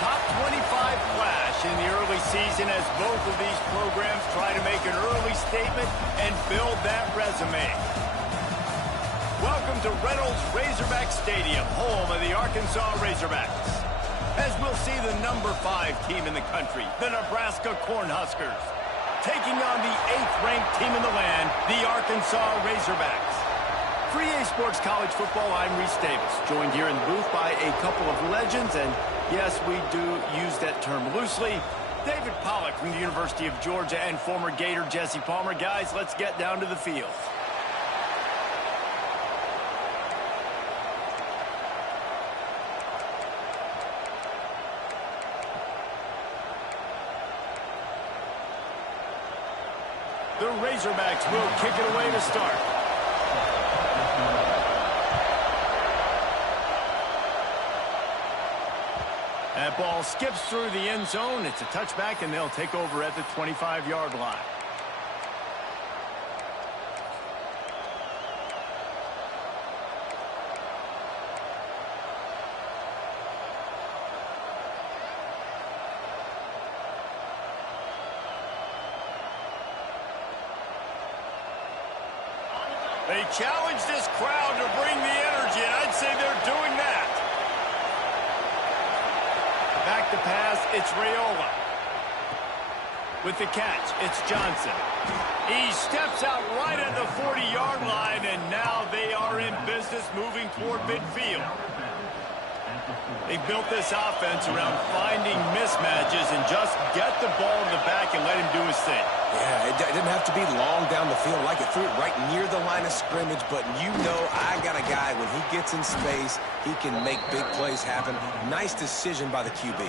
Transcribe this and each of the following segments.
top 25 flash in the early season as both of these programs try to make an early statement and build that resume. Welcome to Reynolds Razorback Stadium, home of the Arkansas Razorbacks. As we'll see the number 5 team in the country, the Nebraska Cornhuskers, taking on the 8th-ranked team in the land, the Arkansas Razorbacks. For EA Sports College Football, I'm Reese Davis, joined here in the booth by a couple of legends, and yes, we do use that term loosely. David Pollack from the University of Georgia and former Gator Jesse Palmer. Guys, let's get down to the field. The Razorbacks will kick it away to start. That ball skips through the end zone. It's a touchback, and they'll take over at the 25-yard line. They challenge this crowd to bring the energy, and I'd say they're doing that. Back to pass, it's Raiola. With the catch, it's Johnson. He steps out right at the 40-yard line, and now they are in business moving toward midfield. They built this offense around finding mismatches and just get the ball to the back and let him do his thing. Yeah, it didn't have to be long down the field. Like it threw it right near the line of scrimmage, but you know I got a guy, when he gets in space, he can make big plays happen. Nice decision by the QB.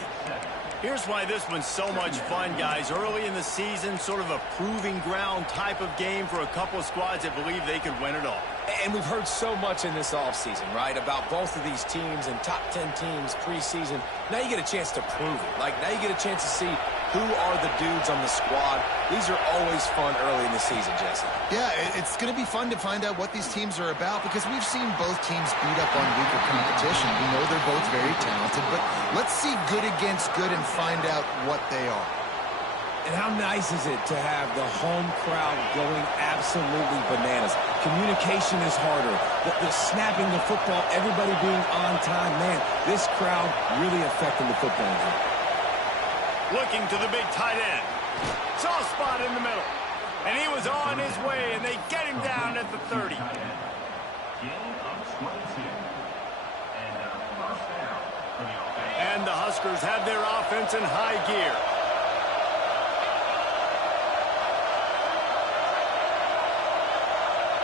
Here's why this one's so much fun, guys. Early in the season, sort of a proving ground type of game for a couple of squads that believe they could win it all. And we've heard so much in this offseason, right, about both of these teams and top 10 teams preseason. Now you get a chance to prove it. Like, now you get a chance to see who are the dudes on the squad. These are always fun early in the season, Jesse. Yeah, it's going to be fun to find out what these teams are about because we've seen both teams beat up on weaker competition. We know they're both very talented, but let's see good against good and find out what they are. And how nice is it to have the home crowd going absolutely bananas? Communication is harder. The snapping the football, everybody being on time. Man, this crowd really affecting the football game. Looking to the big tight end. Soft spot in the middle. And he was on his way, and they get him down at the 30. And the Huskers have their offense in high gear.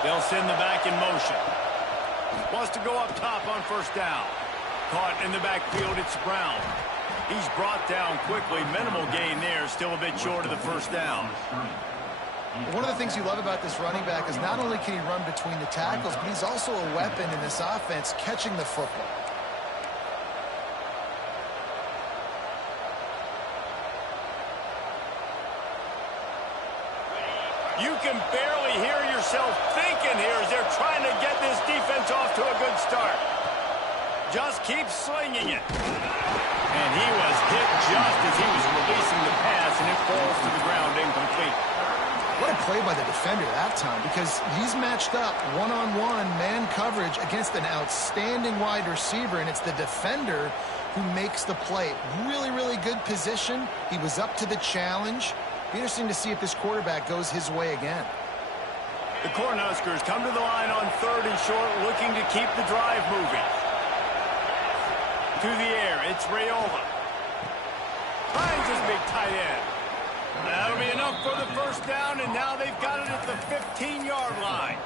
They'll send the back in motion. Wants to go up top on first down. Caught in the backfield, it's Brown. He's brought down quickly. Minimal gain there, still a bit short of the first down. One of the things you love about this running back is not only can he run between the tackles, but he's also a weapon in this offense catching the football. You can barely hear yourself thinking here as they're trying to get this defense off to a good start. Just keep slinging it. And he was hit just as he was releasing the pass, and it falls to the ground incomplete. What a play by the defender that time, because he's matched up one-on-one man coverage against an outstanding wide receiver, and it's the defender who makes the play. Really, really good position. He was up to the challenge. Be interesting to see if this quarterback goes his way again. The Cornhuskers come to the line on 3rd and short, looking to keep the drive moving. To the air, it's Raiola. Finds his big tight end. That'll be enough for the first down, and now they've got it at the 15-yard line.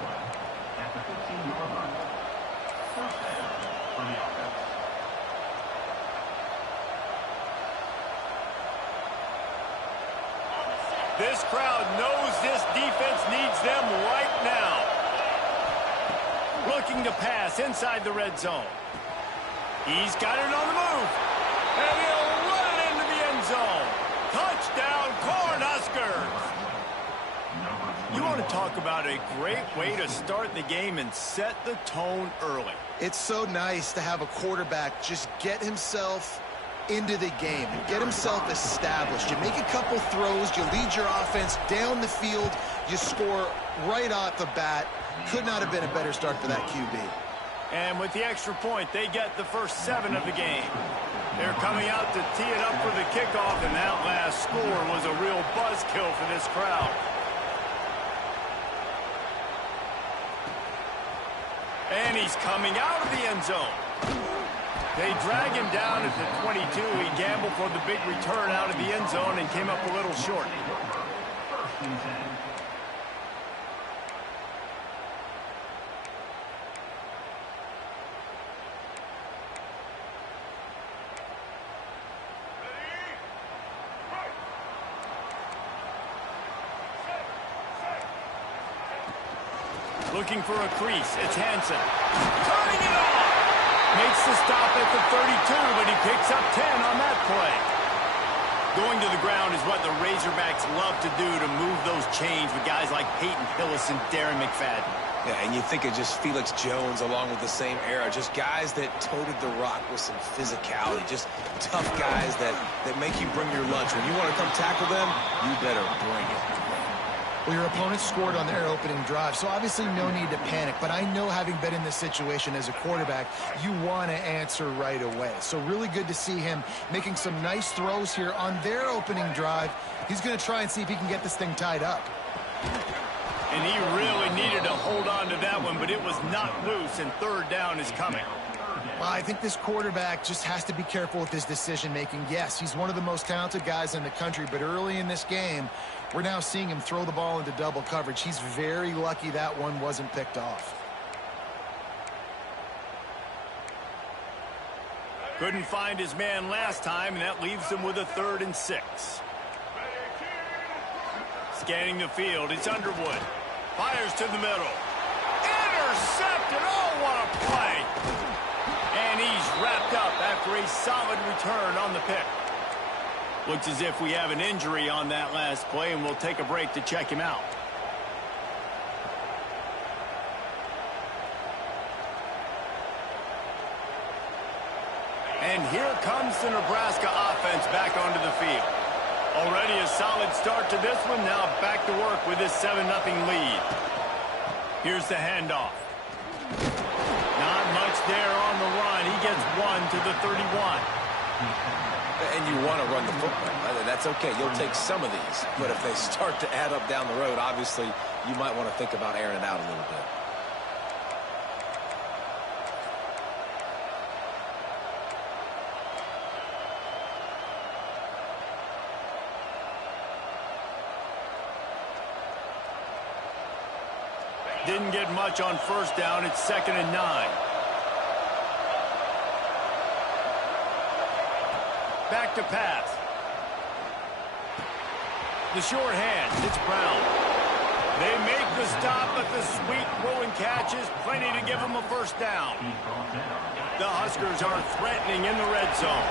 This crowd knows this defense needs them right now. Looking to pass inside the red zone. He's got it on the move. And he'll run it into the end zone. Touchdown, Cornhuskers. You want to talk about a great way to start the game and set the tone early. It's so nice to have a quarterback just get himself into the game and get himself established. You make a couple throws, you lead your offense down the field, you score right off the bat. Could not have been a better start for that QB. And with the extra point, they get the first 7 of the game. They're coming out to tee it up for the kickoff, and that last score was a real buzzkill for this crowd. And he's coming out of the end zone. They drag him down at the 22. He gambled for the big return out of the end zone and came up a little short. Looking for a crease. It's Hansen. Turning it off. Makes the stop at the 32, but he picks up 10 on that play. Going to the ground is what the Razorbacks love to do to move those chains with guys like Peyton Hillis and Darren McFadden. Yeah, and you think of just Felix Jones along with the same era. Just guys that toted the rock with some physicality. Just tough guys that make you bring your lunch. When you want to come tackle them, you better bring it. Well, your opponent scored on their opening drive, so obviously no need to panic. But I know, having been in this situation as a quarterback, you want to answer right away. So really good to see him making some nice throws here on their opening drive. He's going to try and see if he can get this thing tied up. And he really needed to hold on to that one, but it was not loose, and third down is coming. Well, I think this quarterback just has to be careful with his decision-making. Yes, he's one of the most talented guys in the country, but early in this game, we're now seeing him throw the ball into double coverage. He's very lucky that one wasn't picked off. Couldn't find his man last time, and that leaves him with a 3rd and 6. Scanning the field, it's Underwood. Fires to the middle. Intercepted! Oh, what a play! And he's wrapped up after a solid return on the pick. Looks as if we have an injury on that last play, and we'll take a break to check him out. And here comes the Nebraska offense back onto the field. Already a solid start to this one. Now back to work with this 7-0 lead. Here's the handoff. Not much there on the run. He gets 1 to the 31. And you want to run the football. That's okay. You'll take some of these. But if they start to add up down the road, obviously, you might want to think about airing it out a little bit. Didn't get much on first down. It's 2nd and 9. Back to pass. The short hand. It's Brown. They make the stop, but the sweet throwing catch is plenty to give them a first down. The Huskers are threatening in the red zone.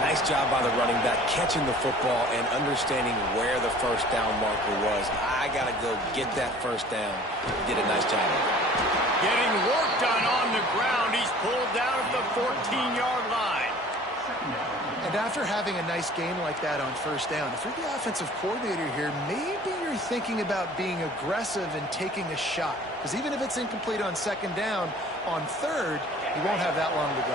Nice job by the running back, catching the football and understanding where the first down marker was. I got to go get that first down. He did a nice job. Getting work done on the ground. He's pulled down at the 14-yard line. And after having a nice game like that on first down, if you're the offensive coordinator here, maybe you're thinking about being aggressive and taking a shot. Because even if it's incomplete on 2nd down, on 3rd, you won't have that long to go.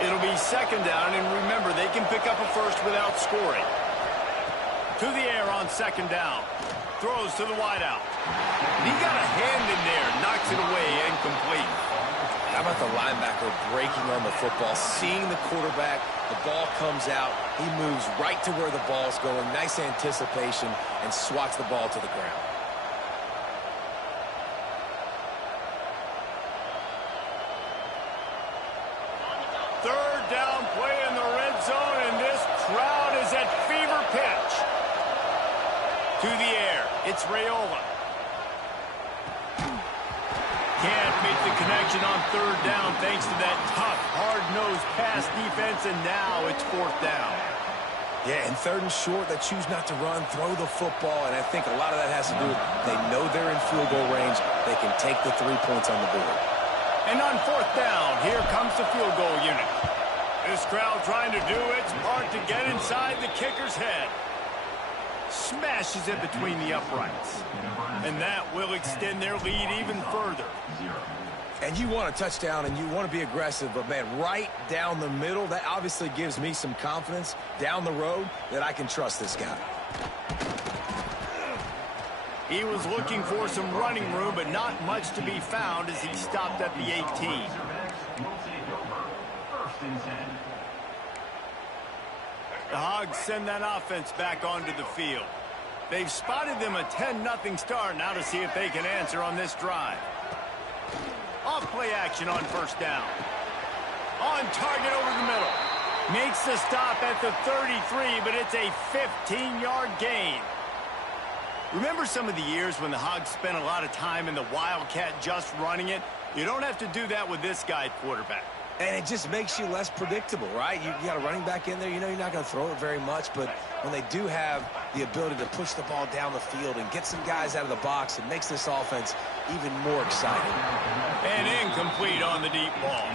It'll be 2nd down, and remember, they can pick up a first without scoring. To the air on 2nd down. Throws to the wideout. He got a hand in there, knocks it away, incomplete. How about the linebacker breaking on the football, seeing the quarterback, the ball comes out, he moves right to where the ball's going, nice anticipation, and swats the ball to the ground. Third down play in the red zone, and this crowd is at fever pitch. To the air, it's Raiola. Can't make the connection on 3rd down thanks to that tough, hard-nosed pass defense, and now it's 4th down. Yeah, and 3rd and short, they choose not to run, throw the football, and I think a lot of that has to do with they know they're in field goal range. They can take the 3 points on the board. And on 4th down, here comes the field goal unit. This crowd trying to do its part to get inside the kicker's head. Smashes it between the uprights. And that will extend their lead even further. And you want a touchdown and you want to be aggressive, but man, right down the middle, that obviously gives me some confidence down the road that I can trust this guy. He was looking for some running room, but not much to be found as he stopped at the 18. The Hogs send that offense back onto the field. They've spotted them a 10-0 start. Now to see if they can answer on this drive. Off play action on first down. On target over the middle. Makes the stop at the 33, but it's a 15-yard gain. Remember some of the years when the Hogs spent a lot of time in the Wildcat just running it? You don't have to do that with this guy at quarterback. And it just makes you less predictable, right? You got a running back in there. You know you're not going to throw it very much, but when they do have the ability to push the ball down the field and get some guys out of the box, it makes this offense even more exciting. And incomplete on the deep ball.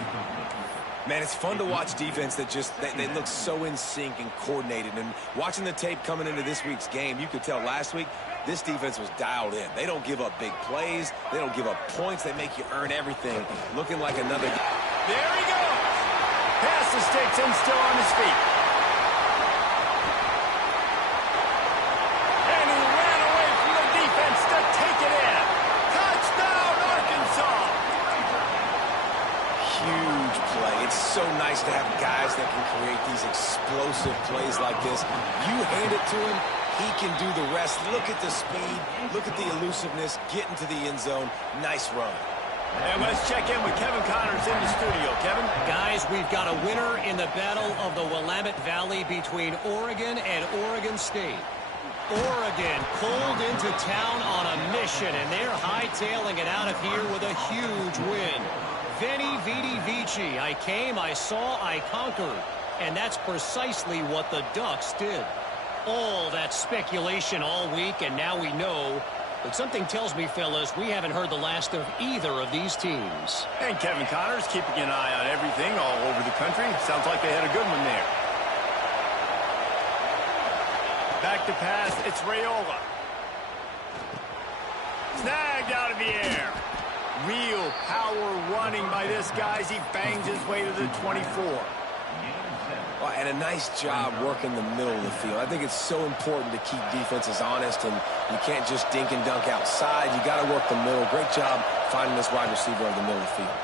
Man, it's fun to watch defense that just, they look so in sync and coordinated. And watching the tape coming into this week's game, you could tell last week this defense was dialed in. They don't give up big plays. They don't give up points. They make you earn everything. Looking like another... There he goes. Pass the sticks and still on his feet. And he ran away from the defense to take it in. Touchdown, Arkansas. Huge play. It's so nice to have guys that can create these explosive plays like this. You hand it to him, he can do the rest. Look at the speed. Look at the elusiveness. Get into the end zone. Nice run. And let's check in with Kevin Connors in the studio. Kevin? Guys, we've got a winner in the battle of the Willamette Valley between Oregon and Oregon State. Oregon pulled into town on a mission, and they're hightailing it out of here with a huge win. Veni, vidi, vici. I came, I saw, I conquered. And that's precisely what the Ducks did. All that speculation all week, and now we know. But something tells me, fellas, we haven't heard the last of either of these teams. And Kevin Connors keeping an eye on everything all over the country. Sounds like they had a good one there. Back to pass, it's Raiola. Snagged out of the air. Real power running by this guy as he bangs his way to the 24. And a nice job working the middle of the field. I think it's so important to keep defenses honest, and you can't just dink and dunk outside. You got to work the middle. Great job finding this wide receiver over the middle of the field.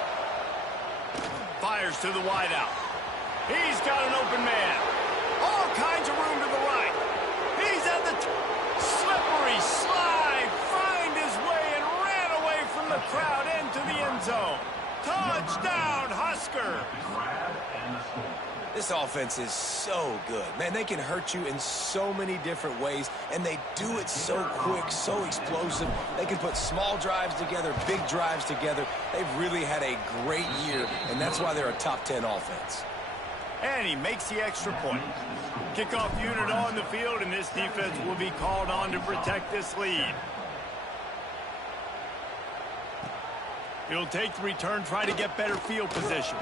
Fires to the wideout. He's got an open man. All kinds of room to the right. He's at the slippery slide. Find his way and ran away from the crowd into the end zone. Touchdown, Huskers. This offense is so good. Man, they can hurt you in so many different ways, and they do it so quick, so explosive. They can put small drives together, big drives together. They've really had a great year, and that's why they're a top 10 offense. And he makes the extra point. Kickoff unit on the field, and this defense will be called on to protect this lead. He'll take the return, try to get better field position.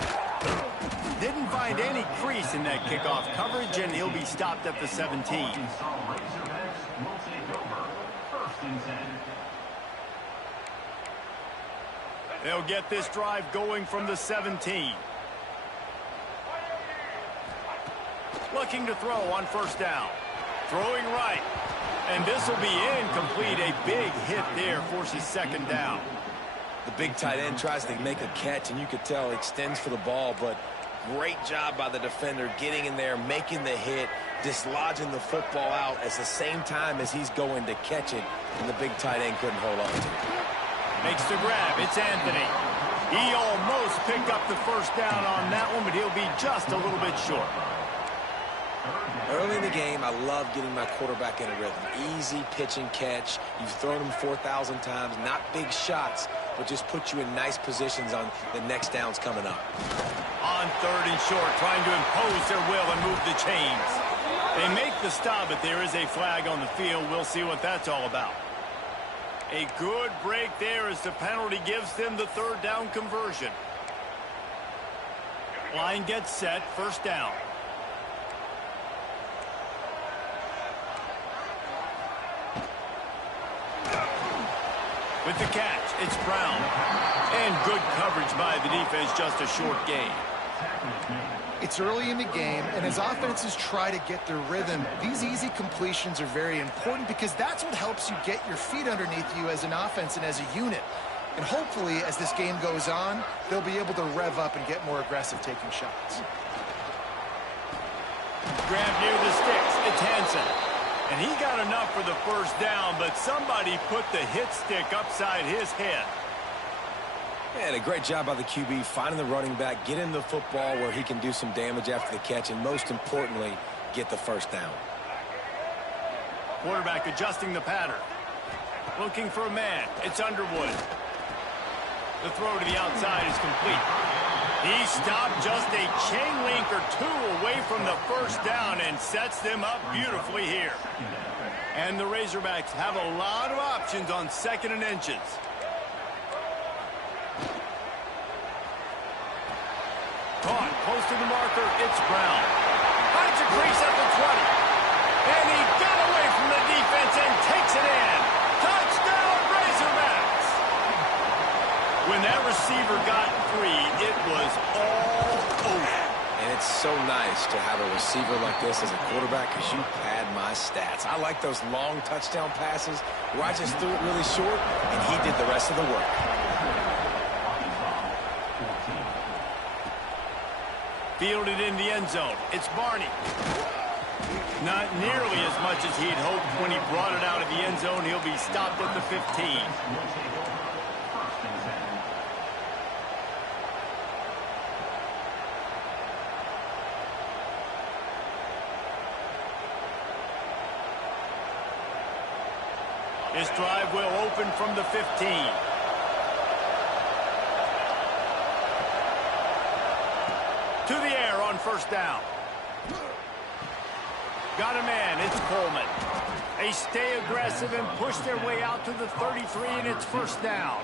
Didn't find any crease in that kickoff coverage, and he'll be stopped at the 17. They'll get this drive going from the 17. Looking to throw on first down. Throwing right. And this will be incomplete. A big hit there forces second down. The big tight end tries to make a catch, and you could tell he extends for the ball, but great job by the defender getting in there, making the hit, dislodging the football out at the same time as he's going to catch it, and the big tight end couldn't hold on to it. Makes the grab. It's Anthony. He almost picked up the first down on that one, but he'll be just a little bit short. Early in the game, I love getting my quarterback in a rhythm. Easy pitch and catch. You've thrown him 4,000 times. Not big shots, but just put you in nice positions on the next downs coming up. On third and short, trying to impose their will and move the chains. They make the stop, but there is a flag on the field. We'll see what that's all about. A good break there as the penalty gives them the third down conversion. Line gets set, first down. With the catch, it's Brown. And good coverage by the defense, just a short gain. It's early in the game, and as offenses try to get their rhythm, these easy completions are very important because that's what helps you get your feet underneath you as an offense and as a unit. And hopefully, as this game goes on, they'll be able to rev up and get more aggressive taking shots. Grab near the sticks. It's Hansen. And he got enough for the first down, but somebody put the hit stick upside his head. And a great job by the QB finding the running back, getting the football where he can do some damage after the catch, and most importantly, get the first down. Quarterback adjusting the pattern. Looking for a man. It's Underwood. The throw to the outside is complete. He stopped just a chain link or two away from the first down and sets them up beautifully here. And the Razorbacks have a lot of options on 2nd and inches. Caught close to the marker. It's Brown. Finds a crease at the 20. And he got away from the defense and takes it in. Touchdown, Razorbacks! When that receiver got free, it was all over. And it's so nice to have a receiver like this as a quarterback because you pad my stats. I like those long touchdown passes where I just threw it really short and he did the rest of the work. Fielded in the end zone. It's Barney. Not nearly as much as he'd hoped when he brought it out of the end zone. He'll be stopped at the 15. This drive will open from the 15. To the air on first down. Got a man. It's Coleman. They stay aggressive and push their way out to the 33, and it's first down.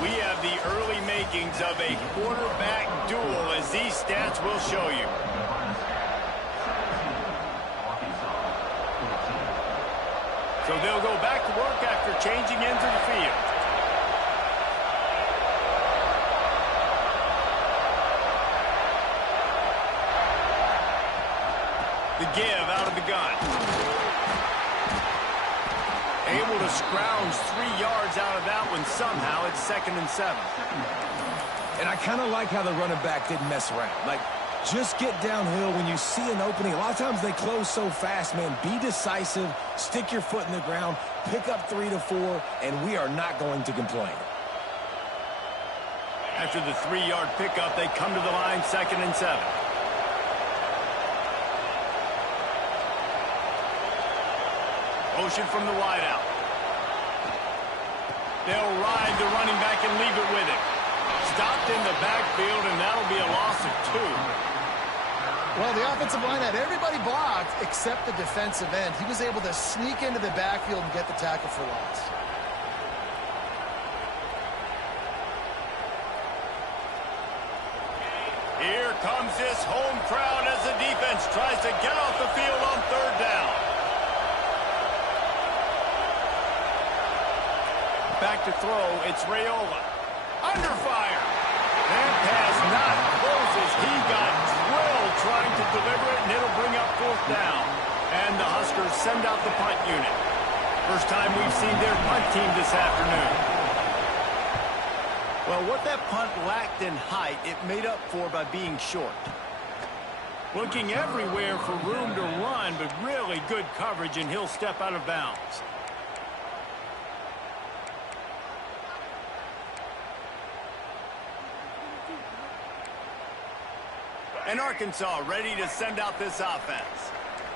We have the early makings of a quarterback duel, as these stats will show you. So they'll go back to work after changing into the field. The give out of the gun. Able to scrounge 3 yards out of that one somehow. It's 2nd and 7. And I kind of like how the running back didn't mess around. Like, just get downhill when you see an opening. A lot of times they close so fast, man. Be decisive, stick your foot in the ground, pick up 3 to 4, and we are not going to complain. After the 3-yard pickup, they come to the line, 2nd and 7. Motion from the wideout. They'll ride the running back and leave it with him. Stopped in the backfield, and that'll be a loss of 2. Well, the offensive line had everybody blocked except the defensive end. He was able to sneak into the backfield and get the tackle for loss. Here comes this home crowd as the defense tries to get off the field on 3rd down. Back to throw, it's Raiola. Under fire. And pass not closes. He got drilled trying to deliver it, and it'll bring up 4th down. And the Huskers send out the punt unit. First time we've seen their punt team this afternoon. Well, what that punt lacked in height, it made up for by being short. Looking everywhere for room to run, but really good coverage, and he'll step out of bounds. And Arkansas ready to send out this offense.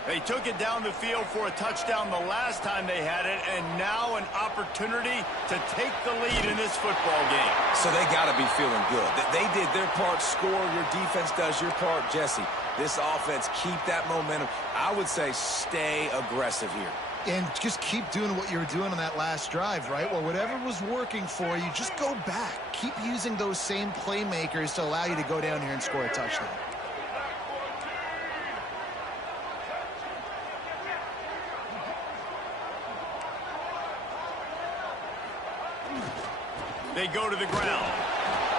They took it down the field for a touchdown the last time they had it, and now an opportunity to take the lead in this football game. So they got to be feeling good. They did their part, score. Your defense does your part, Jesse. This offense, keep that momentum. I would say stay aggressive here. And just keep doing what you were doing on that last drive, right? Well, whatever was working for you, just go back. Keep using those same playmakers to allow you to go down here and score a touchdown. They go to the ground.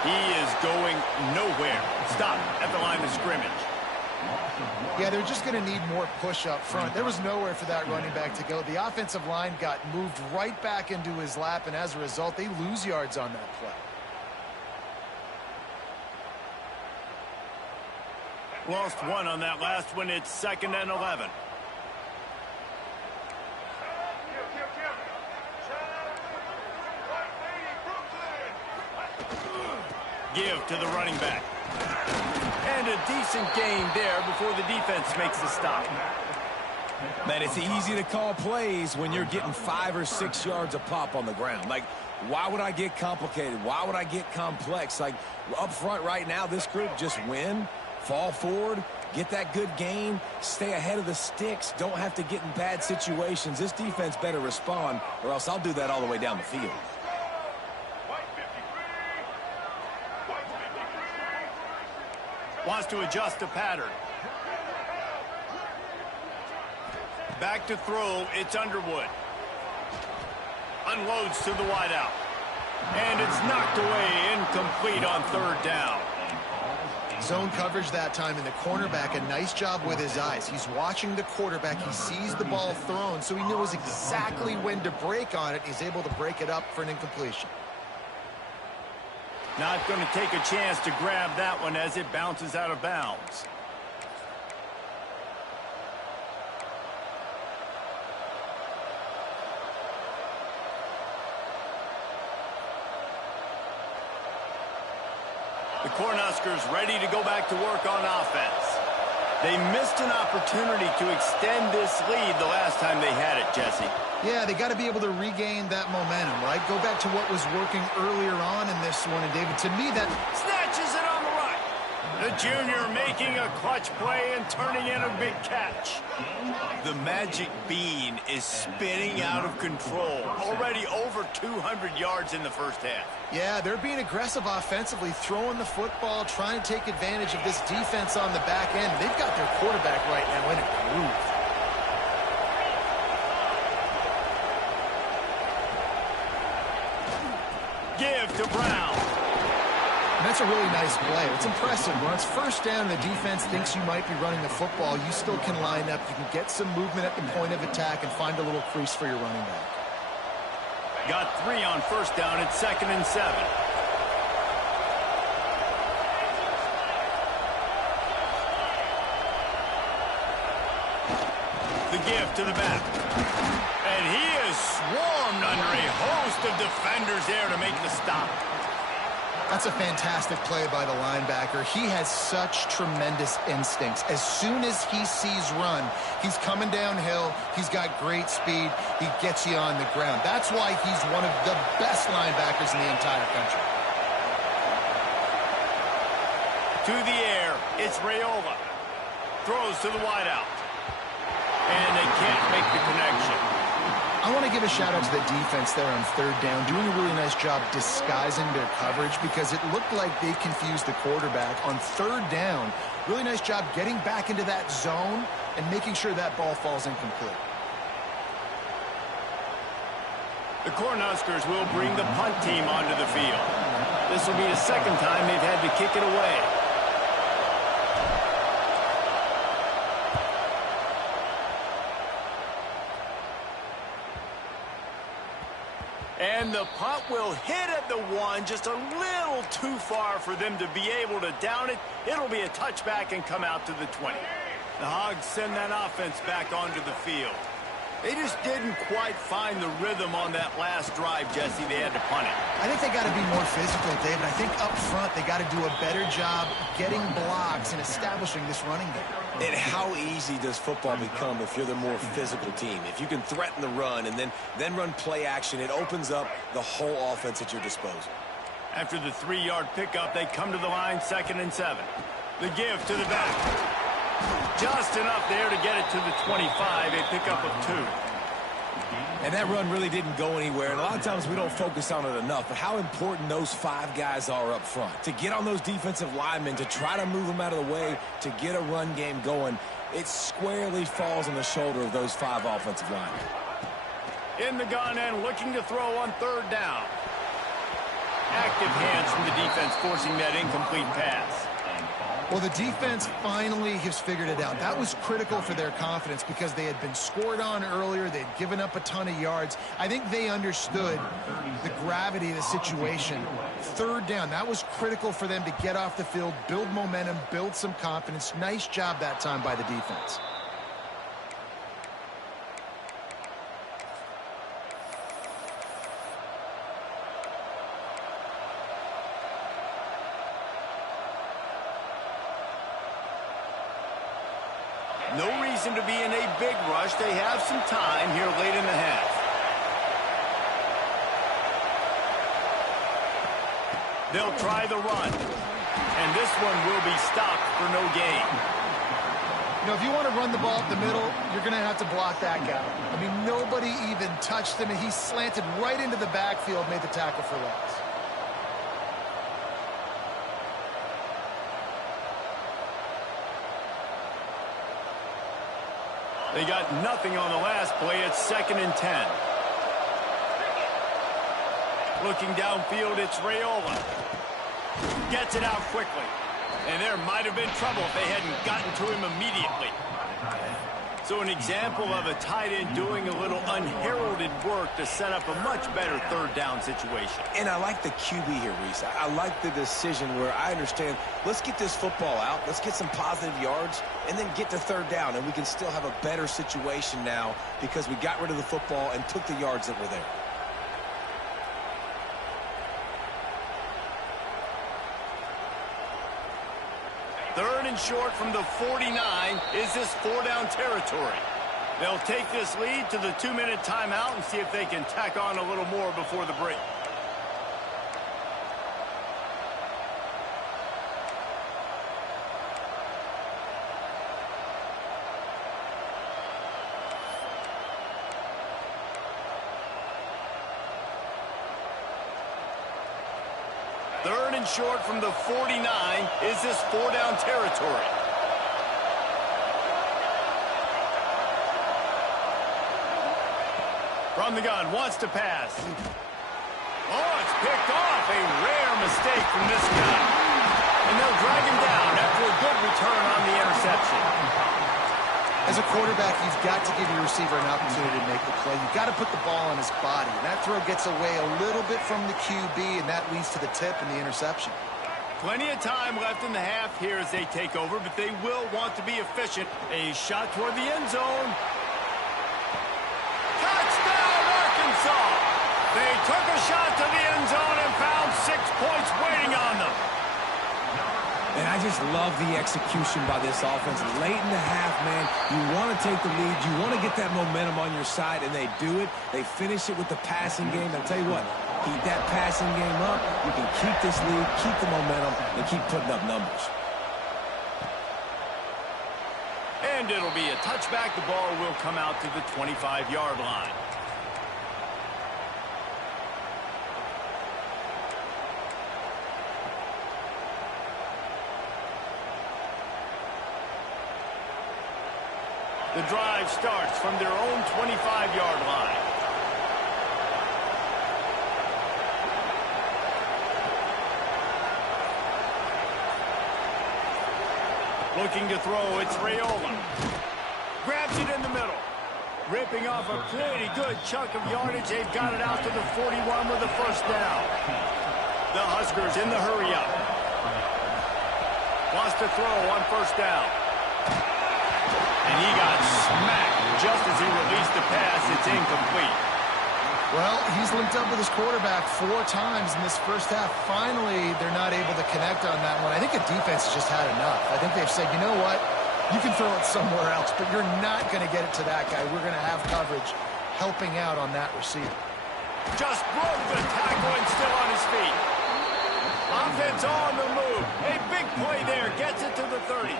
He is going nowhere. Stop at the line of scrimmage. Yeah, they're just going to need more push up front. There was nowhere for that running back to go. The offensive line got moved right back into his lap, and as a result, they lose yards on that play. Lost one on that last one. It's 2nd and 11. Give to the running back. And a decent gain there before the defense makes the stop. Man, it's easy to call plays when you're getting 5 or 6 yards a pop on the ground. Like, why would I get complicated? Why would I get complex? Like, up front right now, this group just win, fall forward, get that good gain, stay ahead of the sticks, don't have to get in bad situations. This defense better respond, or else I'll do that all the way down the field. Wants to adjust the pattern. Back to throw, it's Underwood. Unloads to the wideout. And it's knocked away, incomplete on 3rd down. Zone coverage that time, and the cornerback, a nice job with his eyes. He's watching the quarterback. He sees the ball thrown, so he knows exactly when to break on it. He's able to break it up for an incompletion. Not going to take a chance to grab that one as it bounces out of bounds. The Cornhuskers ready to go back to work on offense. They missed an opportunity to extend this lead the last time they had it, Jesse. Yeah, they got to be able to regain that momentum, right? Go back to what was working earlier on in this one. And, David, to me, that snatches it on the right. The junior making a clutch play and turning in a big catch. The magic bean is spinning out of control. Already over 200 yards in the first half. Yeah, they're being aggressive offensively, throwing the football, trying to take advantage of this defense on the back end. They've got their quarterback right now in a groove. Give to Brown. And that's a really nice play. It's impressive. When it's 1st down and the defense thinks you might be running the football, you still can line up. You can get some movement at the point of attack and find a little crease for your running back. Got 3 on 1st down. It's 2nd and 7. The give to the back. And he is swarmed under a host of defenders there to make the stop. That's a fantastic play by the linebacker. He has such tremendous instincts. As soon as he sees run, he's coming downhill. He's got great speed. He gets you on the ground. That's why he's one of the best linebackers in the entire country. To the air, it's Raiola. Throws to the wideout. And they can't make the connection. I want to give a shout-out to the defense there on 3rd down, doing a really nice job disguising their coverage because it looked like they confused the quarterback. On 3rd down, really nice job getting back into that zone and making sure that ball falls incomplete. The Cornhuskers will bring the punt team onto the field. This will be the 2nd time they've had to kick it away. And the punt will hit at the 1, just a little too far for them to be able to down it. It'll be a touchback and come out to the 20. The Hogs send that offense back onto the field. They just didn't quite find the rhythm on that last drive, Jesse. They had to punt it. I think they got to be more physical, David. I think up front they got to do a better job getting blocks and establishing this running game. And how easy does football become if you're the more physical team? If you can threaten the run and then run play action, it opens up the whole offense at your disposal. After the 3-yard pickup, they come to the line, 2nd and 7. The give to the back. Just enough there to get it to the 25, a pickup of 2. And that run really didn't go anywhere. And a lot of times we don't focus on it enough, but how important those 5 guys are up front. To get on those defensive linemen, to try to move them out of the way, to get a run game going, it squarely falls on the shoulder of those 5 offensive linemen. In the gun and looking to throw on 3rd down. Active hands from the defense forcing that incomplete pass. Well, the defense finally has figured it out. That was critical for their confidence because they had been scored on earlier. They had given up a ton of yards. I think they understood the gravity of the situation. 3rd down, that was critical for them to get off the field, build momentum, build some confidence. Nice job that time by the defense. No reason to be in a big rush. They have some time here late in the half. They'll try the run. And this one will be stopped for no gain. You know, if you want to run the ball up the middle, you're going to have to block that guy. I mean, nobody even touched him, and he slanted right into the backfield, made the tackle for loss. They got nothing on the last play. It's 2nd and 10. Looking downfield, it's Raiola. Gets it out quickly. And there might have been trouble if they hadn't gotten to him immediately. So an example of a tight end doing a little unheralded work to set up a much better 3rd down situation. And I like the QB here, Reese. I like the decision where I understand, let's get this football out, let's get some positive yards, and then get to 3rd down, and we can still have a better situation now because we got rid of the football and took the yards that were there. Third and short from the 49. Is this 4-down territory? They'll take this lead to the 2-minute timeout and see if they can tack on a little more before the break. Third and short from the 49. Is this 4-down territory? From the gun, wants to pass. Oh, it's picked off. A rare mistake from this guy. And they'll drag him down after a good return on the interception. As a quarterback, you've got to give your receiver an opportunity to make the play. You've got to put the ball on his body. And that throw gets away a little bit from the QB, and that leads to the tip and the interception. Plenty of time left in the half here as they take over, but they will want to be efficient. A shot toward the end zone. Touchdown, Arkansas! They took a shot to the end zone and found 6 points waiting on them. And I just love the execution by this offense. Late in the half, man, you want to take the lead. You want to get that momentum on your side, and they do it. They finish it with the passing game. I'll tell you what, keep that passing game up. You can keep this lead, keep the momentum, and keep putting up numbers. And it'll be a touchback. The ball will come out to the 25-yard line. The drive starts from their own 25-yard line. Looking to throw, it's Raiola. Grabs it in the middle. Ripping off a pretty good chunk of yardage. They've got it out to the 41 with a 1st down. The Huskers in the hurry-up. Wants to throw on 1st down. And he got smacked just as he released the pass. It's incomplete. Well, he's linked up with his quarterback 4 times in this first half. Finally, they're not able to connect on that one. I think the defense has just had enough. I think they've said, you know what? You can throw it somewhere else, but you're not going to get it to that guy. We're going to have coverage helping out on that receiver. Just broke the tackle and still on his feet. Offense on the move. A big play there. Gets it to the 30.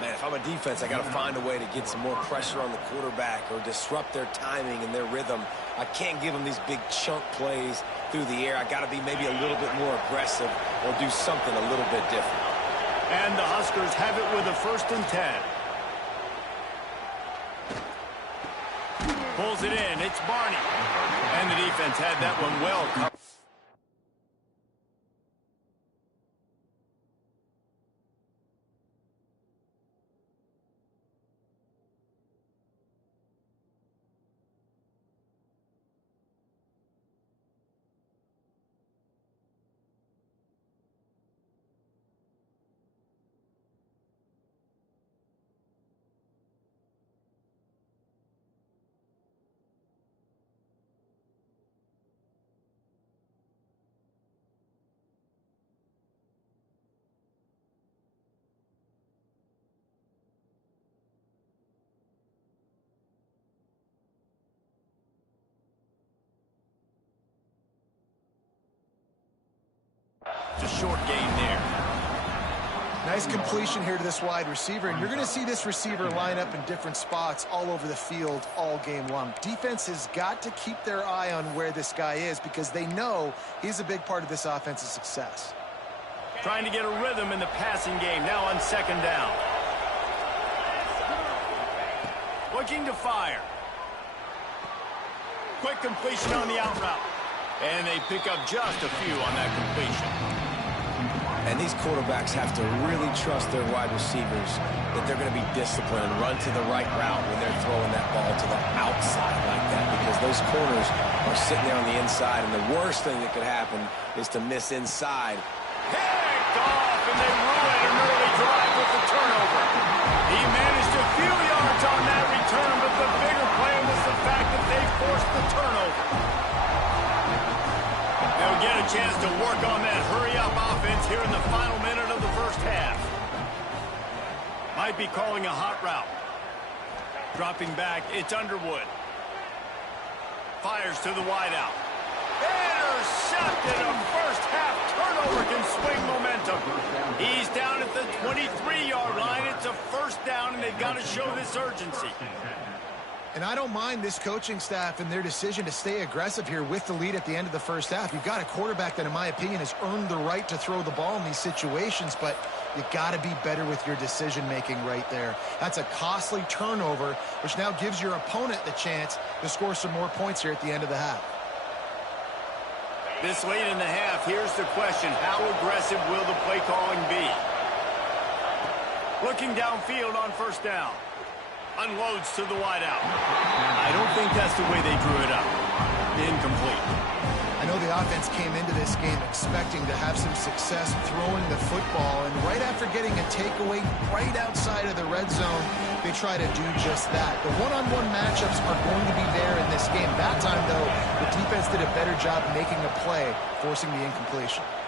Man, if I'm a defense, I got to find a way to get some more pressure on the quarterback or disrupt their timing and their rhythm. I can't give them these big chunk plays through the air. I got to be maybe a little bit more aggressive or do something a little bit different. And the Huskers have it with a 1st and 10. Pulls it in. It's Barney. And the defense had that one well covered. It's a short gain there. Nice completion here to this wide receiver, and you're going to see this receiver line up in different spots all over the field all game long. Defense has got to keep their eye on where this guy is because they know he's a big part of this offense's success. Trying to get a rhythm in the passing game now on 2nd down. Looking to fire. Quick completion on the out route. And they pick up just a few on that completion. And these quarterbacks have to really trust their wide receivers that they're going to be disciplined and run to the right route when they're throwing that ball to the outside like that, because those corners are sitting there on the inside, and the worst thing that could happen is to miss inside. Picked off, and they ruin an early drive with the turnover. He managed a few yards on that return, but the bigger play was the fact that they forced the turnover. They'll get a chance to work on that hurry-up offense here in the final minute of the 1st half. Might be calling a hot route. Dropping back, it's Underwood. Fires to the wideout. Intercepted. A 1st half turnover can swing momentum. He's down at the 23-yard line. It's a 1st down, and they've got to show this urgency. And I don't mind this coaching staff and their decision to stay aggressive here with the lead at the end of the 1st half. You've got a quarterback that, in my opinion, has earned the right to throw the ball in these situations, but you got to be better with your decision-making right there. That's a costly turnover, which now gives your opponent the chance to score some more points here at the end of the half. This late in the half, here's the question. How aggressive will the play calling be? Looking downfield on 1st down. Unloads to the wideout. I don't think that's the way they drew it up. Incomplete. I know the offense came into this game expecting to have some success throwing the football, and right after getting a takeaway right outside of the red zone, they try to do just that. The one-on-one matchups are going to be there in this game. That time, though, the defense did a better job making a play, forcing the incompletion.